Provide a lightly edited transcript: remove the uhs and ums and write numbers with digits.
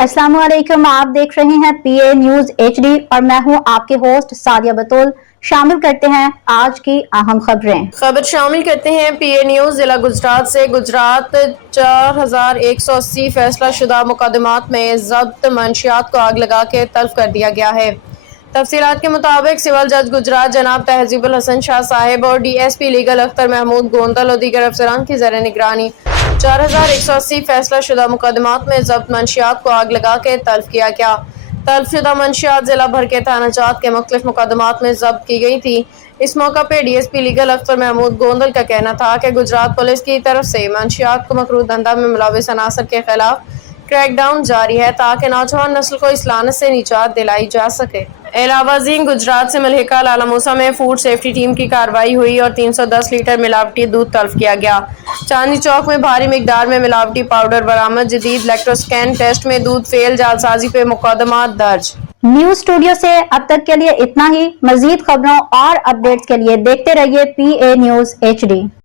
अस्सलाम वालेकुम, आप देख रहे हैं पीए न्यूज एचडी और मैं हूं आपके होस्ट सादिया बतूल। शामिल करते हैं आज की अहम खबर शामिल करते हैं पीए न्यूज। जिला गुजरात से गुजरात 4180 फैसला शुदा मुकदमात में जब्त मंशियात को आग लगा के तल्फ कर दिया गया है। तफसीलात के मुताबिक सिविल जज गुजरात जनाब तहजीबुल हसन शाह साहिब और डीएसपी लीगल अख्तर महमूद गोंदल और दीगर अफसरान की ज़र निगरानी 4180 फैसला शुदा मुकदमात में जब्त मंशियात को आग लगा के तल्फ किया गया। तल्फशुदा मंशियात जिला भर के थानाजात के मुख्तलिफ मुकदमात में जब्त की गई थी। इस मौका पर डीएसपी लीगल अख्तर महमूद गोंदल का कहना था कि गुजरात पुलिस की तरफ से मंशियात को मकरूह धंधा में मुलविस अनासर के खिलाफ क्रैकडाउन जारी है ताकि नौजवान नस्ल को इस लानत से निजात दिलाई जा सके। इलावाज़ीन गुजरात से मलहिका लाला मूसा में फूड सेफ्टी टीम की कार्रवाई हुई और 310 लीटर मिलावटी दूध तल्फ किया गया। चांदनी चौक में भारी मिकदार में मिलावटी पाउडर बरामद। जदीद इलेक्ट्रोस्कैन टेस्ट में दूध फेल। जालसाजी पे मुकदमा दर्ज। न्यूज स्टूडियो से अब तक के लिए इतना ही। मजीद खबरों और अपडेट्स के लिए देखते रहिए पीए न्यूज एचडी।